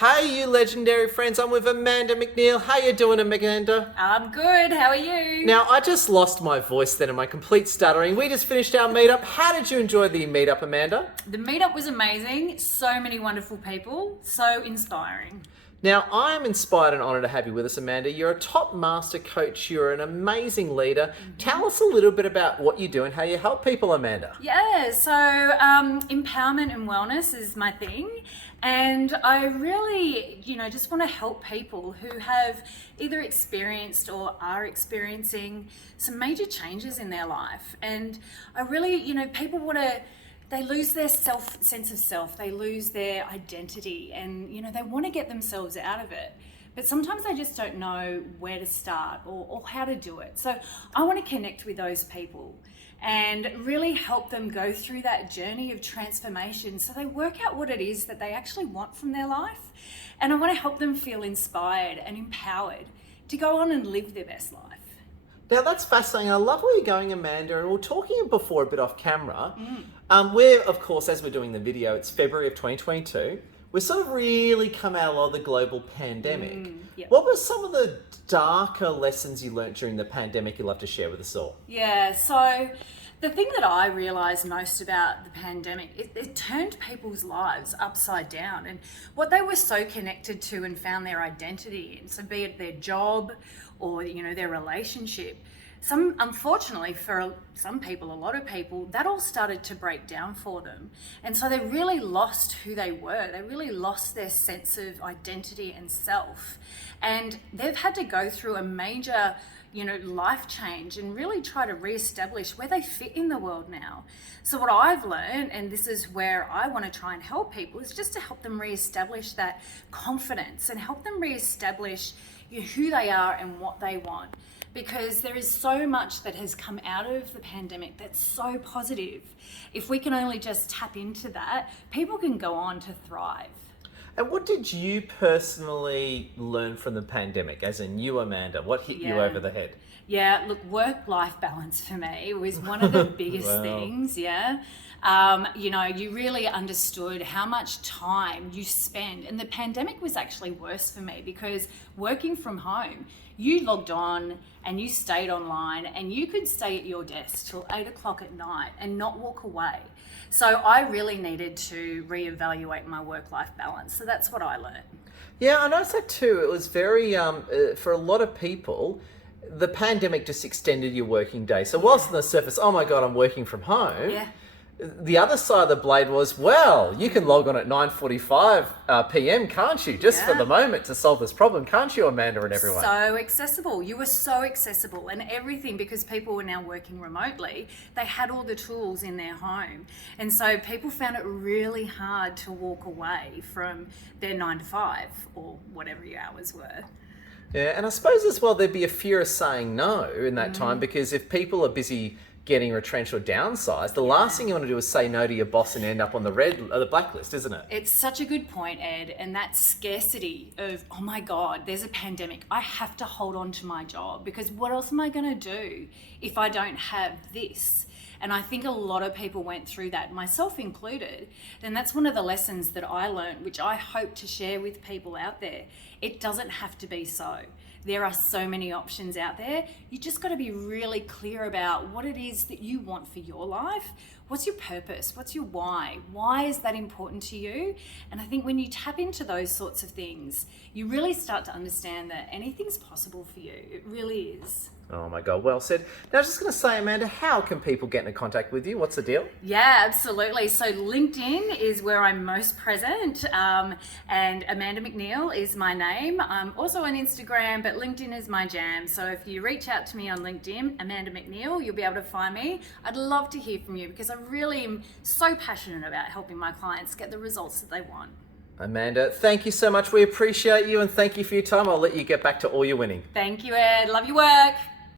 Hey, you legendary friends, I'm with Amanda McNeil. How you doing, Amanda? I'm good. How are you? Now, I just lost my voice then and my complete stuttering. We just finished our meetup. How did you enjoy the meetup, Amanda? The meetup was amazing. So many wonderful people. So inspiring. Now, I am inspired and honoured to have you with us, Amanda. You're a top master coach. You're an amazing leader. Tell us a little bit about what you do and how you help people, Amanda. Yeah, so empowerment and wellness is my thing. And I really, just want to help people who have either experienced or are experiencing some major changes in their life. And I really, people they lose their sense of self, they lose their identity, and they want to get themselves out of it. But sometimes they just don't know where to start or how to do it. So I want to connect with those people and really help them go through that journey of transformation so they work out what it is that they actually want from their life. And I want to help them feel inspired and empowered to go on and live their best life. Now, that's fascinating. I love where you're going, Amanda, and we were talking before a bit off camera. We're, of course, as we're doing the video, it's February of 2022. We've sort of really come out of a lot of the global pandemic. Yep. What were some of the darker lessons you learnt during the pandemic you'd love to share with us all? Yeah, so the thing that I realised most about the pandemic, it turned people's lives upside down, and what they were so connected to and found their identity in, so be it their job or their relationship. Unfortunately for some people, a lot of people, that all started to break down for them. And so they really lost who they were. They really lost their sense of identity and self. And they've had to go through a major, life change and really try to reestablish where they fit in the world now. So what I've learned, and this is where I want to try and help people, is just to help them reestablish that confidence and help them reestablish who they are and what they want. Because there is so much that has come out of the pandemic that's so positive. If we can only just tap into that, people can go on to thrive. And what did you personally learn from the pandemic, as in you, Amanda? What hit you over the head? Yeah, look, work-life balance for me was one of the biggest things, yeah. You really understood how much time you spend. And the pandemic was actually worse for me because working from home, you logged on and you stayed online and you could stay at your desk till 8 o'clock at night and not walk away. So I really needed to reevaluate my work-life balance. So that's what I learned. Yeah, I noticed that too. It was very, for a lot of people, the pandemic just extended your working day. So whilst on the surface, oh my God, I'm working from home. Yeah. The other side of the blade was, well, you can log on at 9:45 p.m, can't you? Just for the moment to solve this problem, can't you, Amanda and everyone? So accessible. You were so accessible, and everything, because people were now working remotely, they had all the tools in their home. And so people found it really hard to walk away from their 9 to 5 or whatever your hours were. Yeah, and I suppose as well there'd be a fear of saying no in that time, because if people are busy getting retrenched or downsized, the last thing you want to do is say no to your boss and end up on the blacklist, isn't it? It's such a good point, Ed, and that scarcity of, oh my God, there's a pandemic, I have to hold on to my job because what else am I going to do if I don't have this? And I think a lot of people went through that, myself included. And that's one of the lessons that I learned, which I hope to share with people out there. It doesn't have to be so. There are so many options out there. You just got to be really clear about what it is that you want for your life. What's your purpose? What's your why? Why is that important to you? And I think when you tap into those sorts of things, you really start to understand that anything's possible for you. It really is. Oh my God, well said. Now I was just going to say, Amanda, how can people get into contact with you? What's the deal? Yeah, absolutely. So LinkedIn is where I'm most present, and Amanda McNeil is my name. I'm also on Instagram, but LinkedIn is my jam. So if you reach out to me on LinkedIn, Amanda McNeil, you'll be able to find me. I'd love to hear from you because I really am so passionate about helping my clients get the results that they want. Amanda, thank you so much. We appreciate you and thank you for your time. I'll let you get back to all your winning. Thank you, Ed. Love your work.